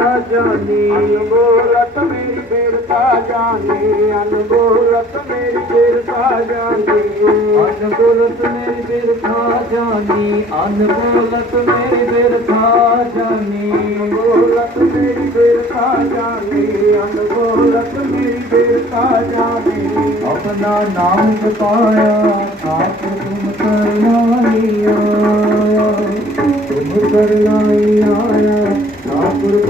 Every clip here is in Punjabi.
ਜਾਨੀ ਅਨਮੋਲਤ ਮੇਰੀ ਬੇਰਤਾ ਜਾਨੀ ਅਨਮੋਲਤ ਮੇਰੀ ਬੇਰਤਾ ਜਾਨੀ ਅਨਮੋਲਤ ਮੇਰੀ ਬੇਰਤਾ ਜਾਨੀ ਅਨਮੋਲਤ ਮੇਰੀ ਬੇਰਤਾ ਜਾਨੀ ਅਨਮੋਲਤ ਮੇਰੀ ਬੇਰਤਾ ਜਾਨੀ ਅਨਮੋਲਤ ਮੇਰੀ ਬੇਰਤਾ ਜਾਨੀ ਆਪਣਾ ਨਾਮ ਬਤਾਇਆ ਆਪ ਤੁਮ ਕਰਨਾਈਆ ਤੁਮ ਕਰਨਾਈਆ ਆਪ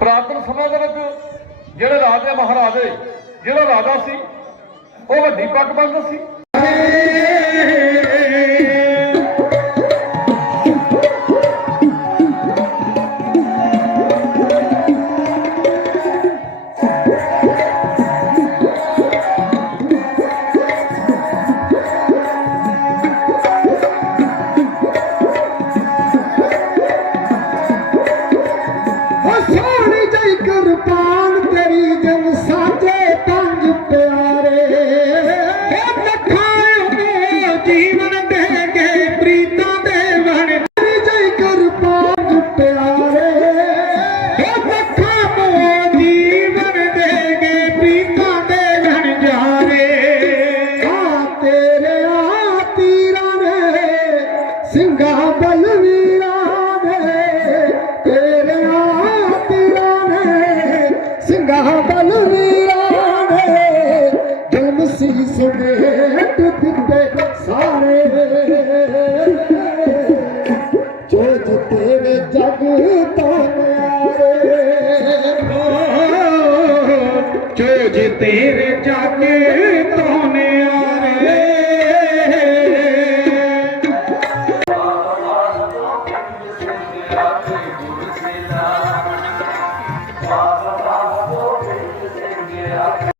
ਪ੍ਰਾਤਨ ਸਮੇਂ ਦੇ ਵਿੱਚ ਜਿਹੜੇ ਰਾਜੇ ਮਹਾਰਾਜੇ, ਜਿਹੜਾ ਰਾਜਾ ਸੀ, ਉਹ ਵੱਡੀ ਪੱਗ ਬੰਦ ਸੀ। तेरे